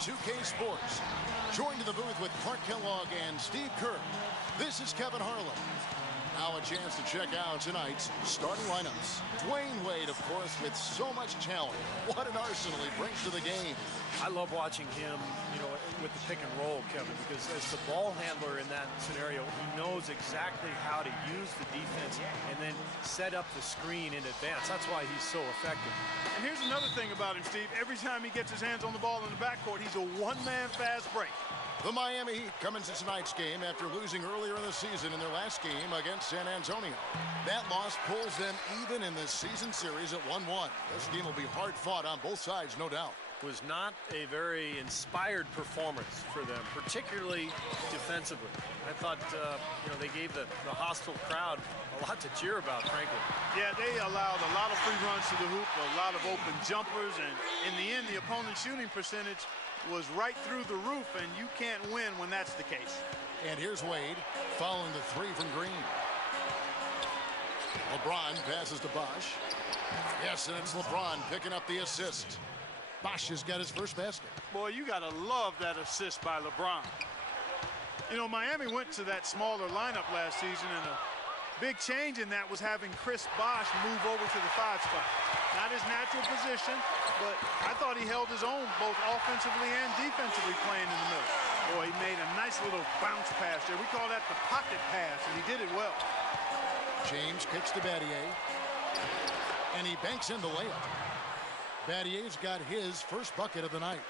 2K Sports. Joined in the booth with Clark Kellogg and Steve Kerr. This is Kevin Harlan. Now a chance to check out tonight's starting lineups. Dwayne Wade, of course, with so much talent. What an arsenal he brings to the game. I love watching him, with the pick and roll, Kevin, because as the ball handler in that scenario, he knows exactly how to use the defense and then set up the screen in advance. That's why he's so effective. And here's another thing about him, Steve. Every time he gets his hands on the ball in the backcourt, he's a one-man fast break. The Miami Heat come into tonight's game after losing earlier in the season in their last game against San Antonio. That loss pulls them even in the season series at 1-1. This game will be hard fought on both sides, no doubt. Was not a very inspired performance for them, particularly defensively. I thought, they gave the hostile crowd a lot to cheer about, frankly. Yeah, they allowed a lot of free runs to the hoop, a lot of open jumpers, and in the end, the opponent's shooting percentage was right through the roof, and you can't win when that's the case. And here's Wade following the three from Green. LeBron passes to Bosh. Yes, and it's LeBron picking up the assist. Bosh has got his first basket. Boy, you got to love that assist by LeBron. Miami went to that smaller lineup last season, and a big change in that was having Chris Bosh move over to the 5 spot. Not his natural position, but I thought he held his own both offensively and defensively playing in the middle. Boy, he made a nice little bounce pass there. We call that the pocket pass, and he did it well. James kicks to Battier, and he banks in the layup. Battier's got his first bucket of the night.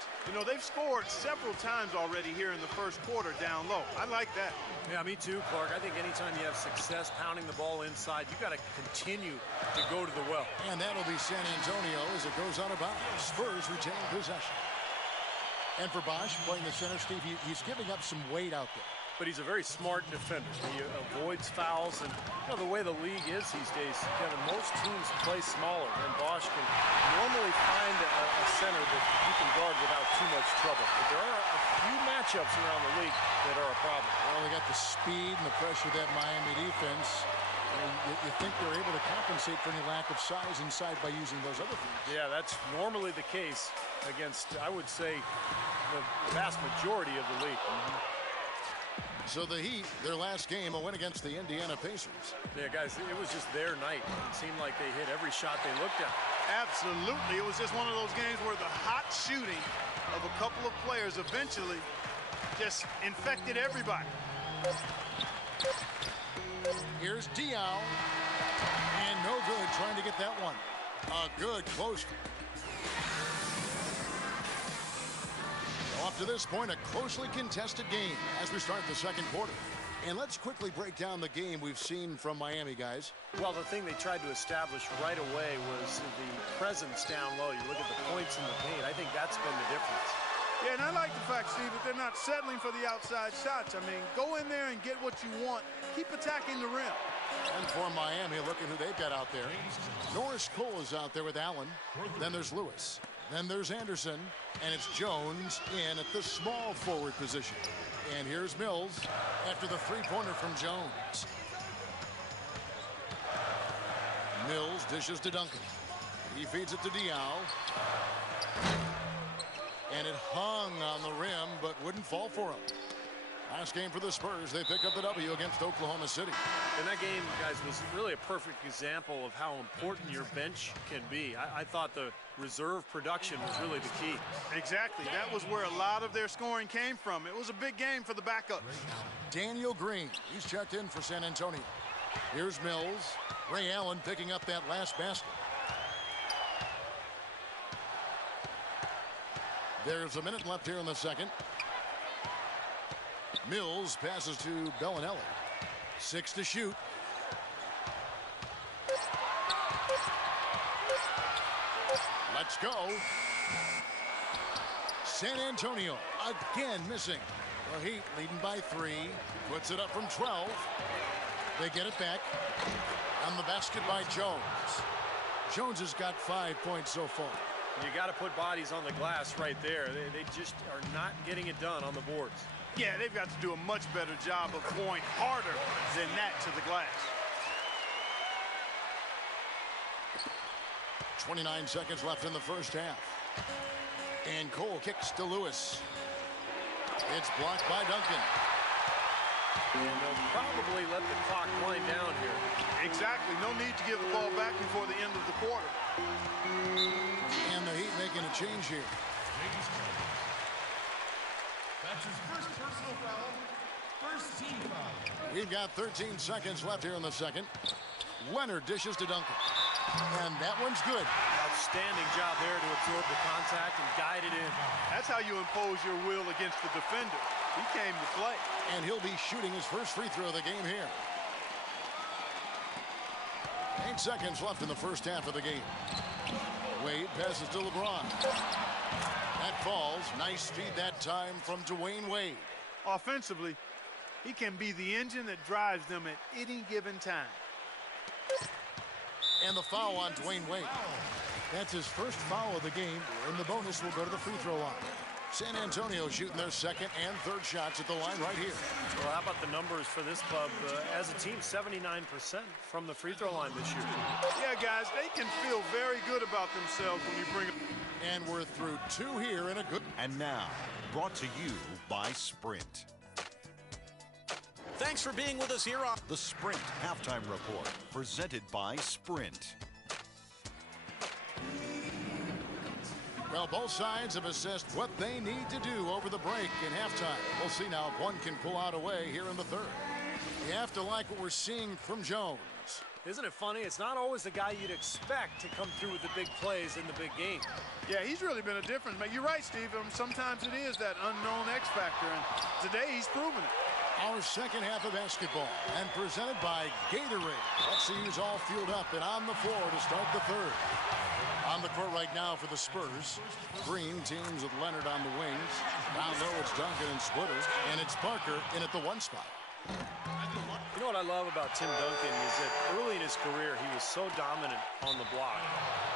They've scored several times already here in the first quarter down low. I like that. Yeah, me too, Clark. I think anytime you have success pounding the ball inside, you got to continue to go to the well. And that'll be San Antonio as it goes out of bounds. Spurs retain possession. And for Bosh, playing the center, Steve, he's giving up some weight out there. But he's a very smart defender. He avoids fouls, and the way the league is these days, Kevin, most teams play smaller, and Bosh can normally find a center that he can guard without too much trouble. But there are a few matchups around the league that are a problem. Well, they got the speed and the pressure of that Miami defense. You think they're able to compensate for any lack of size inside by using those other things. Yeah, that's normally the case against, I would say, the vast majority of the league. So the Heat, their last game, a win against the Indiana Pacers. Yeah, guys, it was just their night. It seemed like they hit every shot they looked at. Absolutely. It was just one of those games where the hot shooting of a couple of players eventually just infected everybody. Here's Diaw. And no good trying to get that one. A good close. Up to this point, a closely contested game as we start the second quarter. And let's quickly break down the game we've seen from Miami, guys. Well, the thing they tried to establish right away was the presence down low. You look at the points in the paint. I think that's been the difference. Yeah, and I like the fact, Steve, that they're not settling for the outside shots. I mean, go in there and get what you want. Keep attacking the rim. And for Miami, look at who they've got out there. Norris Cole is out there with Allen. Then there's Lewis. Then there's Anderson, and it's Jones in at the small forward position. And here's Mills after the three-pointer from Jones. Mills dishes to Duncan. He feeds it to Diaw. And it hung on the rim, but wouldn't fall for him. Last game for the Spurs, they pick up the W against Oklahoma City. And that game, guys, was really a perfect example of how important your bench can be. I thought the reserve production was really the key. Exactly. That was where a lot of their scoring came from. It was a big game for the backups. Daniel Green, he's checked in for San Antonio. Here's Mills. Ray Allen picking up that last basket. There's a minute left here in the second. Mills passes to Bellinelli. 6 to shoot. Let's go. San Antonio again missing. The Heat leading by 3. Puts it up from 12. They get it back. On the basket by Jones. Jones has got 5 points so far. You got to put bodies on the glass right there. They just are not getting it done on the boards. Yeah, they've got to do a much better job of going harder than that to the glass. 29 seconds left in the first half. And Cole kicks to Lewis. It's blocked by Duncan. And they'll probably let the clock wind down here. Exactly. No need to give the ball back before the end of the quarter. And the Heat making a change here. That's his first personal foul. First team foul. We've got 13 seconds left here in the second. Leonard dishes to Duncan. And that one's good. Outstanding job there to absorb the contact and guide it in. That's how you impose your will against the defender. He came to play. And he'll be shooting his first free throw of the game here. 8 seconds left in the first half of the game. Wade passes to LeBron. That falls. Nice feed that time from Dwayne Wade. Offensively, he can be the engine that drives them at any given time. And the foul on Dwayne Wade. That's his first foul of the game, and the bonus will go to the free throw line. San Antonio shooting their second and third shots at the line right here. Well, how about the numbers for this club? As a team, 79% from the free throw line this year. Yeah, guys, they can feel very good about themselves when you bring it. And we're through 2 here in a good... And now, brought to you by Sprint. Thanks for being with us here on the Sprint Halftime Report, presented by Sprint. Well, both sides have assessed what they need to do over the break in halftime. We'll see now if one can pull out a way here in the third. You have to like what we're seeing from Jones. Isn't it funny? It's not always the guy you'd expect to come through with the big plays in the big game. Yeah, he's really been a difference. You're right, Steve. Sometimes it is that unknown X factor, and today he's proven it. Our second half of basketball, and presented by Gatorade. Let's see who's all fueled up and on the floor to start the third. On the court right now for the Spurs. Green teams with Leonard on the wings. Down low it's Duncan and Splitter, and it's Parker in at the 1 spot. You know what I love about Tim Duncan is that early in his career he was so dominant on the block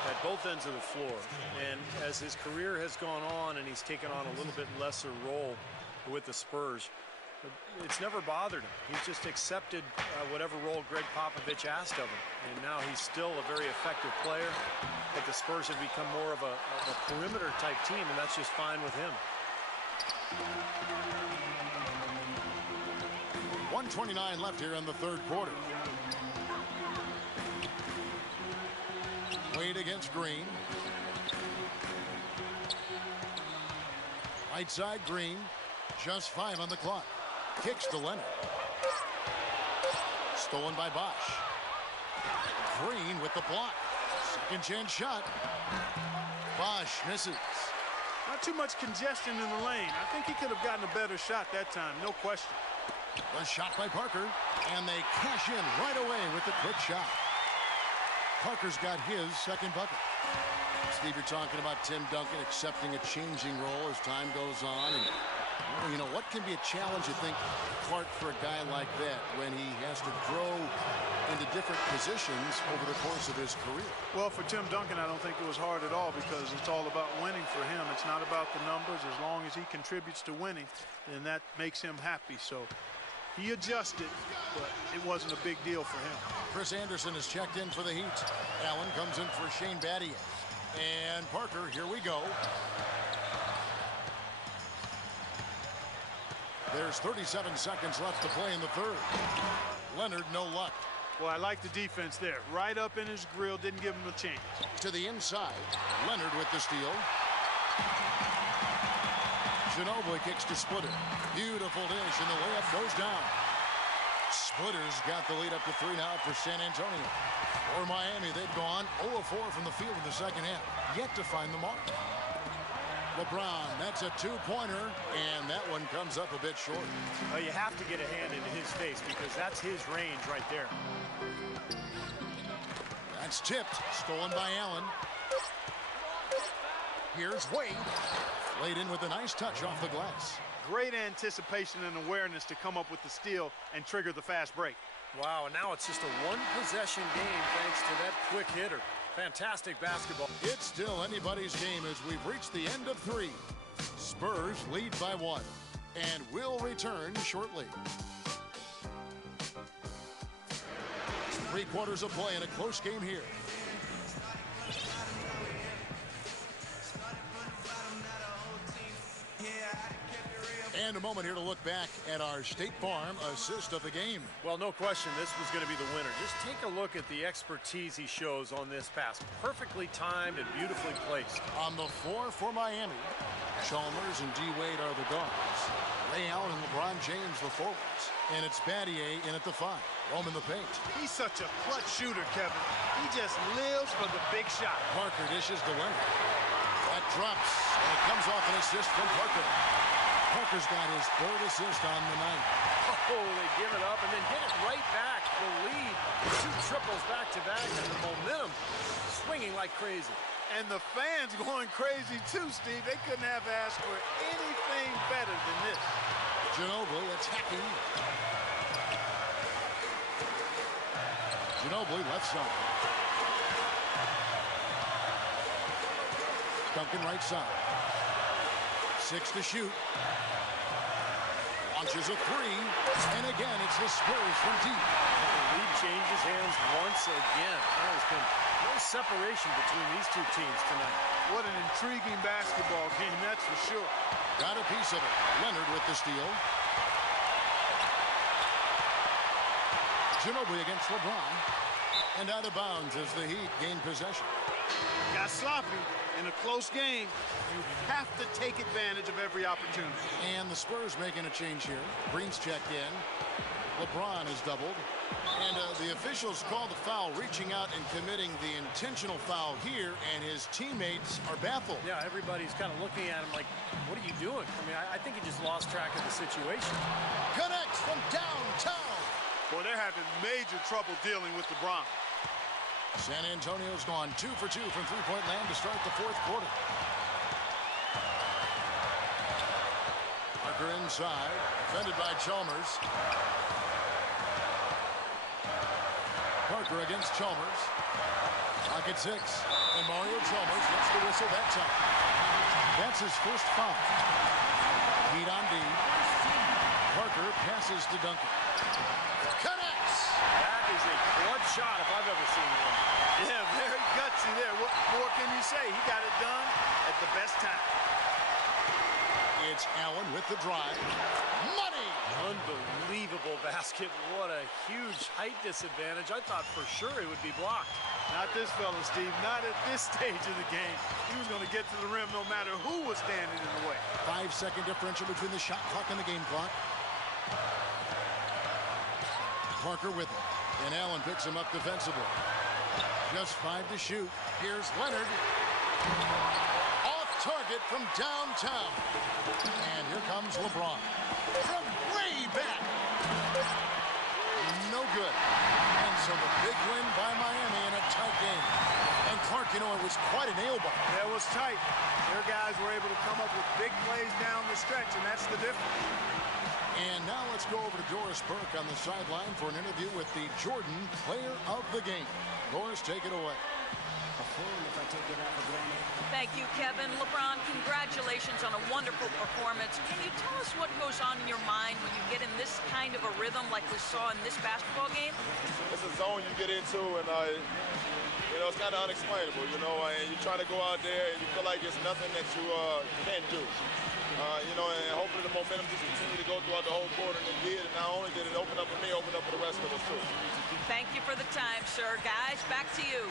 at both ends of the floor. And as his career has gone on and he's taken on a little bit lesser role with the Spurs, it's never bothered him. He's just accepted whatever role Greg Popovich asked of him. And now he's still a very effective player. But the Spurs have become more of a perimeter type team, and that's just fine with him. 1:29 left here in the third quarter. Wade against Green. Right side Green. Just 5 on the clock. Kicks to Leonard. Stolen by Bosch. Green with the block. Second chance shot. Bosch misses. Not too much congestion in the lane. I think he could have gotten a better shot that time, no question. The shot by Parker, and they cash in right away with the quick shot. Parker's got his second bucket. Steve, you're talking about Tim Duncan accepting a changing role as time goes on. And, you know, what can be a challenge, you think, Clark, for a guy like that when he has to grow into different positions over the course of his career? Well, for Tim Duncan, I don't think it was hard at all because it's all about winning for him. It's not about the numbers. As long as he contributes to winning, then that makes him happy. So he adjusted, but it wasn't a big deal for him. Chris Anderson is checked in for the Heat. Allen comes in for Shane Battier. And Parker, here we go. There's 37 seconds left to play in the third. Leonard, no luck. Well, I like the defense there. Right up in his grill, didn't give him a chance. To the inside, Leonard with the steal. Ginobili kicks to Splitter. Beautiful dish, and the layup goes down. Splitter's got the lead up to 3 now for San Antonio. For Miami, they've gone 0 of 4 from the field in the second half. Yet to find the mark. LeBron, that's a 2-pointer, and that one comes up a bit short. Well, you have to get a hand into his face because that's his range right there. That's tipped, stolen by Allen. Here's Wade. Laid in with a nice touch off the glass. Great anticipation and awareness to come up with the steal and trigger the fast break. Wow, and now it's just a one-possession game thanks to that quick hitter. Fantastic basketball. It's still anybody's game as we've reached the end of 3. Spurs lead by 1 and will return shortly. 3 quarters of play in a close game here. And a moment here to look back at our State Farm assist of the game. Well, no question, this was going to be the winner. Just take a look at the expertise he shows on this pass. Perfectly timed and beautifully placed. On the floor for Miami, Chalmers and D. Wade are the guards. Ray Allen and LeBron James the forwards. And it's Battier in at the 5. Rome in the paint. He's such a clutch shooter, Kevin. He just lives for the big shot. Parker dishes to Leonard. That drops, and it comes off an assist from Parker. Parker's got his 3rd assist on the night. Oh, they give it up and then get it right back. The lead, 2 triples back-to-back, and the momentum swinging like crazy. And the fans going crazy too, Steve. They couldn't have asked for anything better than this. Ginobili attacking. Ginobili left side. Duncan right side. 6 to shoot. Launches a 3. And again, it's the Spurs from deep. The lead changes hands once again. There's been no separation between these 2 teams tonight. What an intriguing basketball game, that's for sure. Got a piece of it. Leonard with the steal. Ginobili against LeBron. And out of bounds as the Heat gain possession. Got sloppy in a close game. You have to take advantage of every opportunity. And the Spurs making a change here. Green's checked in. LeBron is doubled. And the officials called the foul, reaching out and committing the intentional foul here, and his teammates are baffled. Yeah, everybody's kind of looking at him like, what are you doing? I mean, I think he just lost track of the situation. Connects from downtown. Boy, they're having major trouble dealing with LeBron. San Antonio's gone 2 for 2 from three-point land to start the 4th quarter. Parker inside, defended by Chalmers. Parker against Chalmers. Clock at 6. And Mario Chalmers gets the whistle that time. That's his first foul. Heat on D. Parker passes to Duncan. Connects! That is a clutch shot if I've ever seen one. Yeah, very gutsy there. What more can you say? He got it done at the best time. It's Allen with the drive. Money! Unbelievable basket. What a huge height disadvantage. I thought for sure it would be blocked. Not this fella, Steve. Not at this stage of the game. He was going to get to the rim no matter who was standing in the way. 5-second differential between the shot clock and the game clock. Parker with it. And Allen picks him up defensively. Just 5 to shoot. Here's Leonard. Off target from downtown. And here comes LeBron. From way back. No good. And so the big win by Miami in a tight game. And Clark, you know, it was quite a nail biter. Yeah, it was tight. Their guys were able to come up with big plays down the stretch, and that's the difference. And now let's go over to Doris Burke on the sideline for an interview with the Jordan Player of the Game. Doris, take it away. Thank you, Kevin. LeBron, congratulations on a wonderful performance. Can you tell us what goes on in your mind when you get in this kind of a rhythm like we saw in this basketball game? It's a zone you get into, and you know, it's kind of unexplainable, you know, and you try to go out there and you feel like there's nothing that you can't do. You know, and hopefully the momentum just continue to go throughout the whole quarter, and it did. And not only did it open up for me, open up for the rest of us too. Thank you for the time, sir. Guys, back to you.